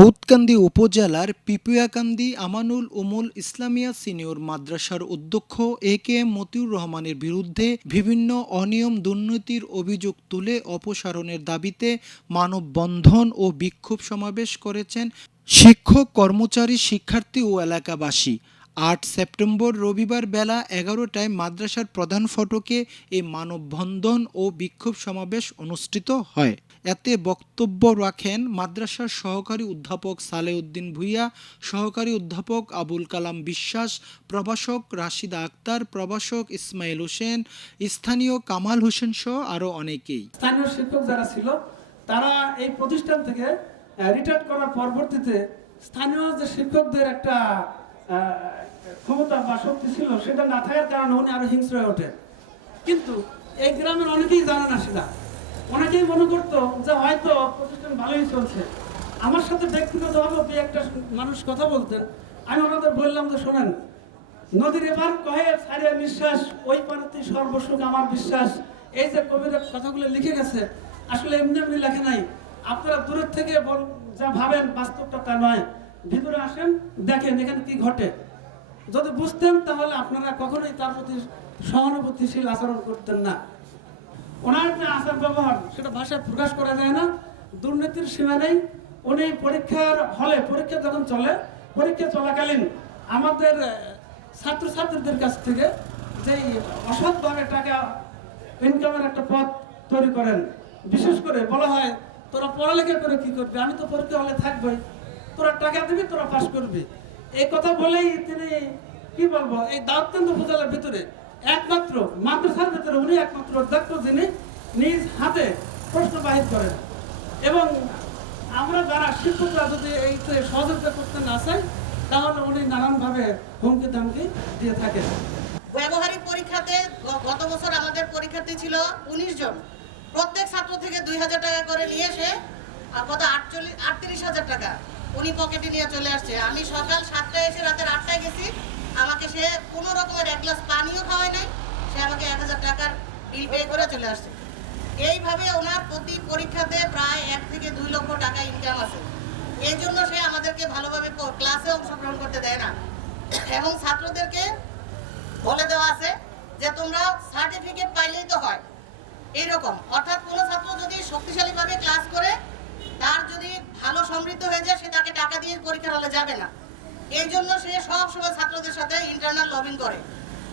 দাউদকান্দি উপজেলার পিপিয়াকান্দি আমানুল উমুল ইসলামিয়া সিনিয়র মাদ্রাসার অধ্যক্ষ এ কে এম মতিউর রহমানের বিরুদ্ধে বিভিন্ন অনিয়ম দুর্নীতির অভিযোগ তুলে অপসারণের দাবিতে মানববন্ধন ও বিক্ষোভ সমাবেশ করেছেন শিক্ষক, কর্মচারী, শিক্ষার্থী ও এলাকাবাসী। আট সেপ্টেম্বর রবিবার বেলা এগারোটায় মাদ্রাসার প্রধান ফটকে এই মানববন্ধন ও বিক্ষোভ সমাবেশ অনুষ্ঠিত হয়। এতে বক্তব্য রাখেন মাদ্রাসার সহকারী অধ্যাপক সালেউদ্দিন ভুইয়া, সহকারী অধ্যাপক আবুল কালাম বিশ্বাস, প্রভাষক রাশিদা আক্তার, প্রভাষক ইসমাইল হোসেন, স্থানীয় কামাল হোসেন সহ আরও অনেকেই। স্থানীয় শিক্ষক যারা ছিল, তারা এই প্রতিষ্ঠান থেকে রিটায়ার করার পরবর্তীতে স্থানীয় যে শিক্ষকদের একটা ক্ষমতা বা শক্তি ছিল, সেটা না থাকার কারণে উনি আরও হিংস্র হয়ে ওঠে কিন্তু এই গ্রামের অনেকেই জানে না সেটা। অনেকেই মনে করতো যে হয়তো প্রতিষ্ঠান ভালোই চলছে। আমার সাথে ব্যক্তিগতভাবে দুই একটা মানুষ কথা বলতেন। আমি ওনাদের বললাম যে, শোনেন, নদীর এবার কহে ছাড়িয়ে নিঃশ্বাস, ওই পারেতে সর্বসুখ আমার বিশ্বাস। এই যে কবির কথাগুলো লিখে গেছে, আসলে এমনি এমনি লেখে নাই। আপনারা দূরের থেকে যা ভাবেন বাস্তবটা তা নয়। ভিতরে আসেন, দেখেন এখানে কি ঘটে। যদি বুঝতেন তাহলে আপনারা কখনোই তার প্রতি সহানুভূতিশীল আচরণ করতেন না। ওনার যে আচার ব্যবহার, সেটা ভাষায় প্রকাশ করা যায় না। দুর্নীতির সীমা নেই। উনি পরীক্ষার হলে, পরীক্ষা যখন চলে, পরীক্ষা চলাকালীন আমাদের ছাত্রছাত্রীদের কাছ থেকে যেই অসৎভাবে টাকা ইনকামের একটা পথ তৈরি করেন, বিশেষ করে বলা হয়, তোরা পড়ালেখা করে কি করবি? আমি তো পরীক্ষা হলে থাকবই। তোরা টাকা দিবি, তোরা পাস করবি। এই কথা বলেই তিনি কি বলব, এই দাউদকান্দ উপজেলার ভিতরে একমাত্র, মাদ্রাসার ভিতরে উনি একমাত্র অধ্যক্ষ যিনি নিজ হাতে প্রশ্ন বাহির করেন। এবং আমরা যারা শিক্ষকরা যদি এইতে সহযোগিতা করতে না চাই, তাহলে উনি নানানভাবে হুমকি দামকি দিয়ে থাকেন। ব্যবহারিক পরীক্ষাতে গত বছর আমাদের পরীক্ষার্থী ছিল উনিশ জন। প্রত্যেক ছাত্র থেকে দুই হাজার টাকা করে নিয়ে এসে কত? আটচল্লিশ, আটত্রিশ হাজার টাকা। উনি পকেটে নিয়ে চলে আসছে। আমি সকাল সাতটায় এসে রাতের আটটায় গেছি। আমাকে সে কোনো রকমের এক গ্লাস পানিও খাওয়ায় নাই। সে আমাকে এক হাজার টাকার বিল পে করে চলে আসছে। এইভাবে ওনার প্রতি পরীক্ষাতে প্রায় এক থেকে দুই লক্ষ টাকা ইনকাম আছে। এই জন্য সে আমাদেরকে ভালোভাবে ক্লাসে অংশগ্রহণ করতে দেয় না। এবং ছাত্রদেরকে বলে দেওয়া আছে যে, তোমরা সার্টিফিকেট পাইলেই তো হয়। এইরকম। অর্থাৎ কোনো ছাত্র যদি শক্তিশালীভাবে ক্লাস করে সমৃদ্ধ হয়ে যায়, সে তাকে টাকা দিয়ে পরীক্ষার হলে যাবে না। এই জন্য সে সব সময় ছাত্রদের সাথে ইন্টারনাল লবিং করে,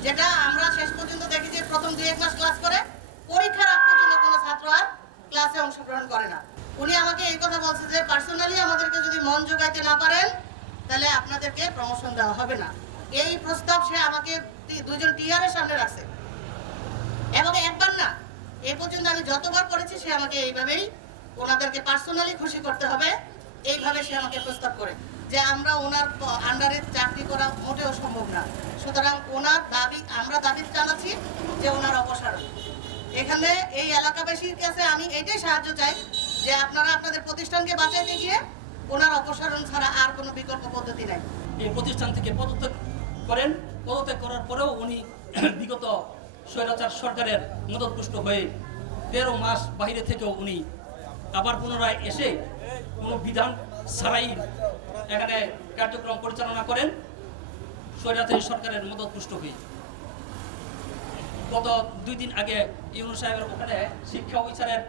যেটা আমরা শেষ পর্যন্ত দেখি যে প্রথম দুই এক মাস ক্লাস করে, পরীক্ষার আগ পর্যন্ত কোনো ছাত্র আর ক্লাসে অংশগ্রহণ করে না। উনি আমাকে এই কথা বলছে যে পার্সোনালি আমাদেরকে যদি মন জোগাইতে না পারেন, তাহলে আপনাদেরকে প্রমোশন দেওয়া হবে না। এই প্রস্তাব সে আমাকে দুজন টিআরের সামনে রাখছে। এবং একবার না, এ পর্যন্ত আমি যতবার করেছি, সে আমাকে এইভাবেই ওনাদেরকে পার্সোনালি খুশি করতে হবে। এইভাবে সে আমাকে প্রস্তাব করে যে আমরা ওনার আন্ডারে চাকরি করা মোটেও সম্ভব না। সুতরাং ওনার দাবি, আমরা দাবি জানাচ্ছি যে ওনার অপসারণ। এখানে এই এলাকাবাসীর কাছে আমি এটাই সাহায্য চাই যে আপনারা আপনাদের প্রতিষ্ঠানকে বাঁচাইতে গিয়ে ওনার অপসারণ ছাড়া আর কোনো বিকল্প পদ্ধতি নাই। এই প্রতিষ্ঠান থেকে পদত্যাগ করেন। পদত্যাগ করার পরেও উনি বিগত স্বৈরাচার সরকারের মদতপুষ্ট হয়ে তেরো মাস বাইরে থেকেও উনি আবার পুনরায় এসে কোনো বিধান ছাড়াই এখানে কার্যক্রম পরিচালনা করেন। স্বৈরাচারী সরকারের মদতপুষ্ট হয়ে। গত দুই দিন আগে ইউনুস সাহেবের ওখানে শিক্ষা অফিসারের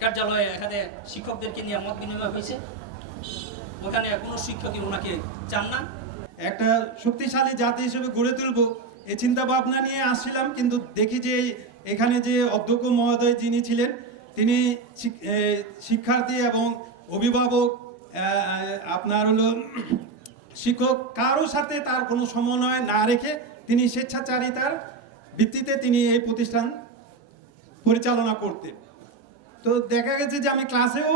কার্যালয়ে এখানে শিক্ষকদেরকে নিয়ে মত বিনিময় হয়েছে। ওখানে কোনো শিক্ষকই ওনাকে চান না। একটা শক্তিশালী জাতি হিসেবে গড়ে তুলব এই চিন্তা ভাবনা নিয়ে আসছিলাম, কিন্তু দেখি যে এখানে যে অধ্যক্ষ মহোদয় যিনি ছিলেন, তিনি শিক্ষার্থী এবং অভিভাবক আপনার হলো শিক্ষক, কারোর সাথে তার কোনো সমন্বয় না রেখে তিনি স্বেচ্ছাচারিতার ভিত্তিতে তিনি এই প্রতিষ্ঠান পরিচালনা করতেন। তো দেখা গেছে যে আমি ক্লাসেও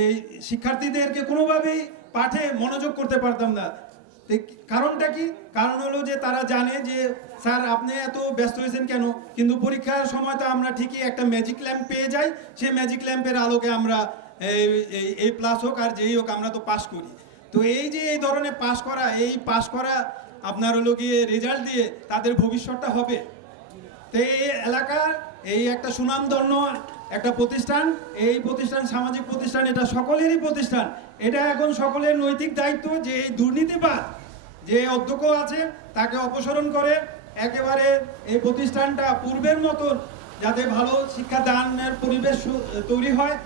এই শিক্ষার্থীদেরকে কোনোভাবেই পাঠে মনোযোগ করতে পারতাম না। কারণটা কি? কারণ হলো যে তারা জানে যে, স্যার, আপনি এত ব্যস্ত হয়েছেন কেন? কিন্তু পরীক্ষার সময় তো আমরা ঠিকই একটা ম্যাজিক ল্যাম্প পেয়ে যাই। সেই ম্যাজিক ল্যাম্পের আলোকে আমরা এই- প্লাস হোক আর যেই হোক, আমরা তো পাস করি। তো এই যে এই ধরনের পাস করা, এই পাস করা আপনার হলো গিয়ে রেজাল্ট দিয়ে তাদের ভবিষ্যৎটা হবে। তো এই এলাকার এই একটা সুনামধন্য একটা প্রতিষ্ঠান, এই প্রতিষ্ঠান সামাজিক প্রতিষ্ঠান, এটা সকলেরই প্রতিষ্ঠান। এটা এখন সকলের নৈতিক দায়িত্ব যে এই দুর্নীতিবাদ, যে অধ্যক্ষ আছে, তাকে অপসারণ করে একেবারে এই প্রতিষ্ঠানটা পূর্বের মতন যাতে ভালো শিক্ষাদানের পরিবেশ তৈরি হয়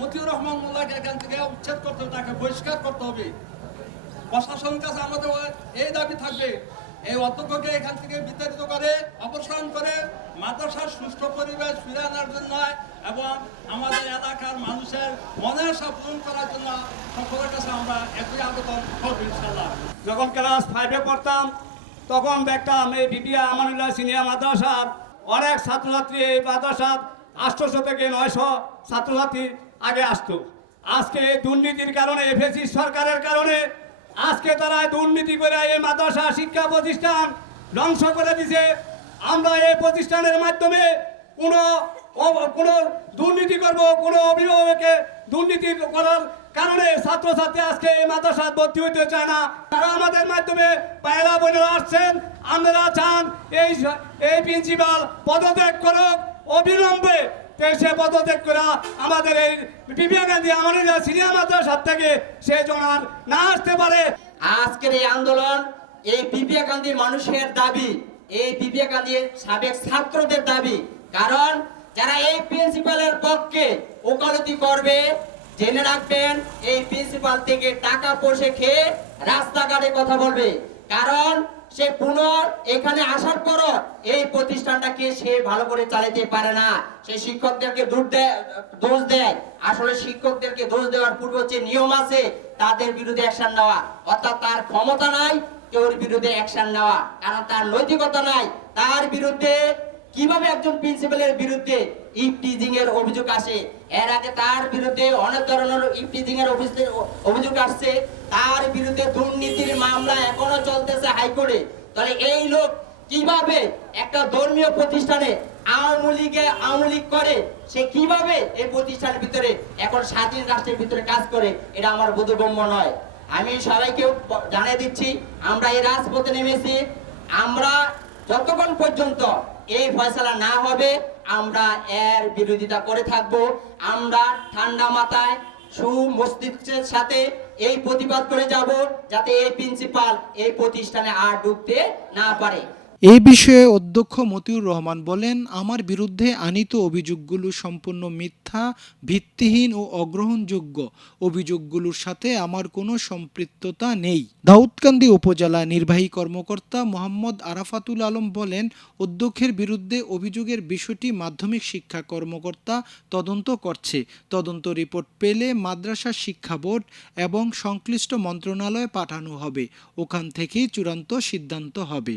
মতিউর রহমান মোল্লাকে এখান থেকে উচ্ছেদ করতে হবে, তাকে বহিষ্কার করতে হবে। প্রশাসনের কাছে আমাদের এই দাবি থাকবে, এই অধ্যক্ষকে এখান থেকে বিতাড়িত করে, অপসারণ করে, মাদ্রাসার সুষ্ঠু পরিবেশ ফিরে আনার জন্য এবং আমাদের এলাকার মানুষের মনের আশা পূরণ করার জন্য সকলের কাছে আমরা একই আবেদন করব ইনশাল্লাহ যখন ক্লাস ফাইভে পড়তাম, তখন দেখতাম এই বিপিয়া আমানুল্লাহ সিনিয়র মাদ্রাসার অনেক ছাত্রছাত্রী এই মাদ্রাসার আটশোশো থেকে নয়শো ছাত্রছাত্রী আগে আসতো। আজকে দুর্নীতির কারণে এফএসি সরকারের কারণে, আজকে তারা দুর্নীতি করে এই মাদ্রাসা শিক্ষা প্রতিষ্ঠান ধ্বংস করে দিছে। আমরা এই প্রতিষ্ঠানের মাধ্যমে কোনো কোনো দুর্নীতি করব, কোনো অভিভাবককে দুর্নীতি করার কারণে ছাত্রছাত্রী আজকে এই মাদ্রাসায় ভর্তি হইতে চায় না। তারা আমাদের মাধ্যমে পায়রা বোনেরা আসছেন, আপনারা চান এই এই প্রিন্সিপাল পদত্যাগ করুক, অবিলম্বে সে পদত্যাগ করা আমাদের এই বিবেক গান্ধী আমাদের সিনিয়র মাদ্রাসার থেকে, সে যেন আর না আসতে পারে। আজকের এই আন্দোলন, এই বিপিয়া গান্ধীর মানুষের দাবি, এই বিপিয়া গান্ধীর সাবেক ছাত্রদের দাবি। কারণ যারা এই প্রিন্সিপালের পক্ষে ওকালতি করবে, জেনে রাখবেন, এই প্রিন্সিপাল থেকে টাকা পয়সা খেয়ে রাস্তাঘাটে কথা বলবে। কারণ সে পুনর এখানে আসার এই প্রতিষ্ঠানটাকে সে ভালো করে চালাতে পারে না। সে শিক্ষকদেরকে দোষ দেয়। আসলে শিক্ষকদেরকে দোষ দেওয়ার পূর্বে হচ্ছে নিয়ম আছে, তাদের বিরুদ্ধে অ্যাকশন নেওয়া। অর্থাৎ তার ক্ষমতা নাই, কেউর বিরুদ্ধে অ্যাকশন নেওয়া। কারণ তার নৈতিকতা নাই। তার বিরুদ্ধে কীভাবে একজন প্রিন্সিপালের বিরুদ্ধে ইফটিজিং এর অভিযোগ আসে? এর আগে তার বিরুদ্ধে অনেক ধরনের ইফটিজিং এর অভিযোগ আসছে। তার বিরুদ্ধে দুর্নীতির মামলা এখনও চলতেছে হাইকোর্টে। তাহলে এই লোক কীভাবে একটা ধর্মীয় প্রতিষ্ঠানে আওয়ামী লীগে আওয়ামী লীগ করে, সে কীভাবে এই প্রতিষ্ঠানের ভিতরে, এখন স্বাধীন রাষ্ট্রের ভিতরে কাজ করে, এটা আমার বোধগম্য নয়। আমি সবাইকে জানিয়ে দিচ্ছি, আমরা এই রাজপথে নেমেছি, আমরা যতক্ষণ পর্যন্ত এই ফয়সালা না হবে, আমরা এর বিরোধিতা করে থাকব। আমরা ঠান্ডা মাথায় সুমস্তিষ্কের সাথে এই প্রতিবাদ করে যাব, যাতে এই প্রিন্সিপাল এই প্রতিষ্ঠানে আর ঢুকতে না পারে। এই বিষয়ে অধ্যক্ষ মতিউর রহমান বলেন, আমার বিরুদ্ধে আনিত অভিযোগগুলো সম্পূর্ণ মিথ্যা, ভিত্তিহীন ও অগ্রহণযোগ্য। অভিযোগগুলোর সাথে আমার কোনো সম্পৃক্ততা নেই। দাউদকান্দি উপজেলা নির্বাহী কর্মকর্তা মোহাম্মদ আরাফাতুল আলম বলেন, অধ্যক্ষের বিরুদ্ধে অভিযোগের বিষয়টি মাধ্যমিক শিক্ষা কর্মকর্তা তদন্ত করছে। তদন্ত রিপোর্ট পেলে মাদ্রাসা শিক্ষা বোর্ড এবং সংশ্লিষ্ট মন্ত্রণালয়ে পাঠানো হবে। ওখান থেকেই চূড়ান্ত সিদ্ধান্ত হবে।